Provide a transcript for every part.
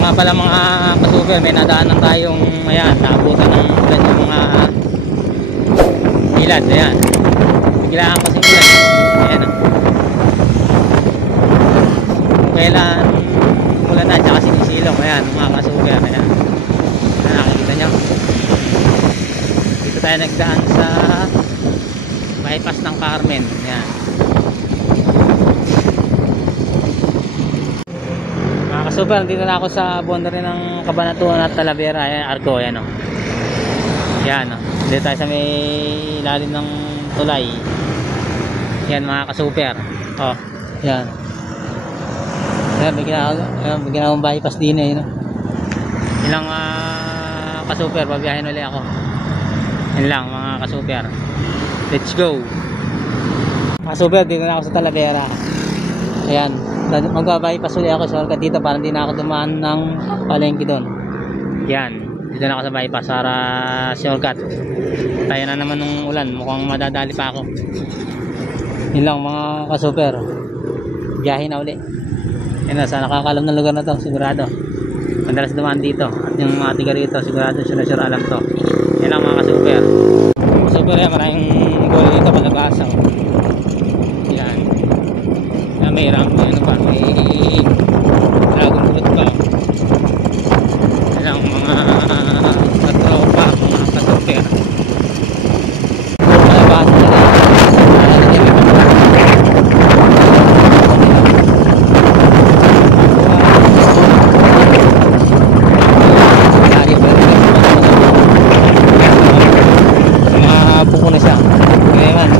Mga pala mga kasuper, may nadaanan tayong ayan, naabutan ng ulan yung mga ilad, ayan. Biglaan kasing ulan. Ayan o. Kung kailan ulan na, tsaka sinisilong, ayan, mga kasuper, ayan. Nakikita nyo. Dito tayo nagdaan sa bypass ng Carmen, ayan. Super, dito na ako sa boundary ng Cabanatuan at Talavera. Ayan, Arco, ayan o. Yan o. Dito tayo sa may ilalim ng tulay. Yan mga kasuper. O, yan. Ayan, bigyan akong bypass din eh. No? Ilang kasuper, babiyahin ulit ako. Yan lang mga kasuper. Let's go. Mga kasuper, dito na ako sa Talavera. Ayan. Magbabypass ulit ako shortcut dito para hindi na ako dumaan ng palengke doon. Yan, dito na ako sa bypass para shortcut. Tayo na naman ng ulan, mukhang madadali pa ako. Yun lang mga kasuper, biyahe na ulit. Yan na, sa nakakalam ng lugar na to, sigurado madalas dumaan dito. At yung mga tiga rito, sigurado sure alam to. Yan lang mga kasuper. Kasuper yan, maraming gulo dito palabasa. Yan, may ramp, ano pa, may dragon fruit pa. Ilang mga katropa, mga kasuper. Malabasa na rin. Mga buko na siya. Ngayon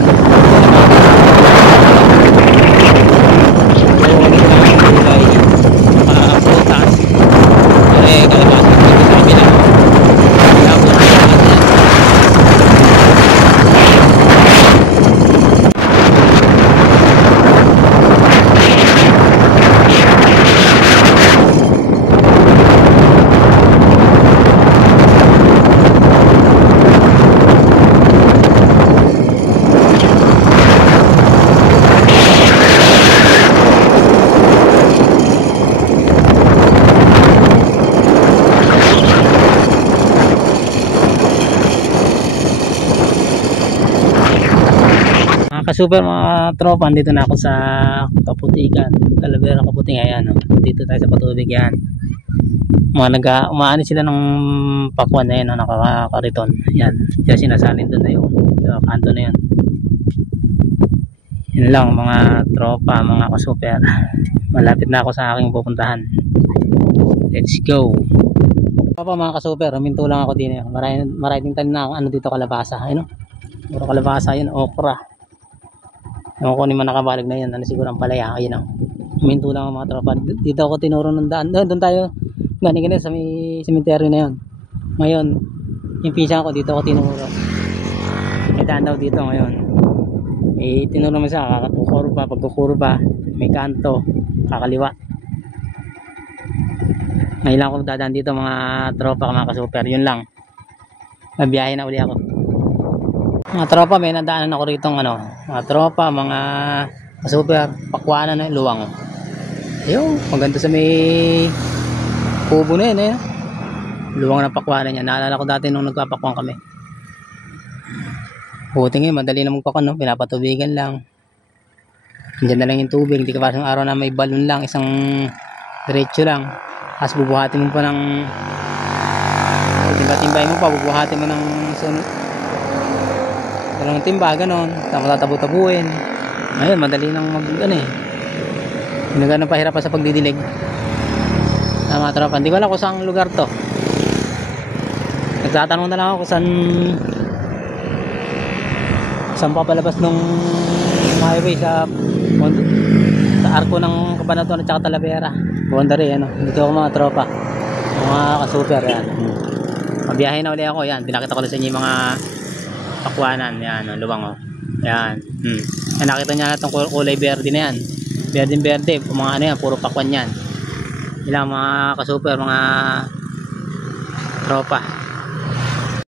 super mga tropa, dito na ako sa Kaputikan, Talavera Kaputing. Ayan o, dito tayo sa patubig. Yan mga umaani sila ng pakwan na yan, nakakariton. Yan, siya sinasalin doon na yun, so, kanto na yun. Yun lang mga tropa, mga kasuper, malapit na ako sa aking pupuntahan. Let's go. Tropa mga kasuper, huminto lang ako din. Maraming tanim na ano dito, kalabasa. Ayun o, puro kalabasa yun, okra. Ewan ko naman nakabalag na yan, ano siguro ang palaya. Ayun o, huminto lang ang mga tropa. Dito ako tinuro ng daan, doon tayo ganyan sa may cemetery na yun. Ngayon yung pisa ko dito ako tinuro, may daan daw dito ngayon. Tinuro mo siya, kakakukurba, pagkukurba may kanto, kakaliwa. Ngayon lang ako dadaan dito mga tropa, mga kasuper. Yun lang, mabiyahe na uli ako mga tropa. May nadaanan ako rito mga tropa, mga kasuper, pakwanan na luwang. Ayun, maganda sa may kubo na yun, luwang na pakwanan niya. Naalala ko dati nung nagpapakwang kami. Buti ngayon, madali na magpakwan, pinapatubigan lang. Diyan na lang yung tubig, hindi ka parang araw na may balon lang, isang diretso lang. Tapos bubuhatin mo pa ng timba-timbay mo pa, bubuhatin mo ng ng timba, ganon. Tapos tatabu-tabuin. Ayun, madali nang hindi ka na pahirapan sa pagdidilig. Mga tropa, hindi ko alam kung saan lugar to. Nagtatanong na lang ako kung saan papalabas nung highway sa arko ng Cabanatuan at saka Talavera boundary. Dito ako mga tropa, mga kasuper. Yan, mabiyahe na ulit ako. Yan, pinakita ko na sa inyo yung mga pakwanan. Yan, luwang yan. Yan, nakita nyo na itong kulay verde na yan, verde, mga yan, puro pakwan yan. Ilang mga kasuper, mga tropa.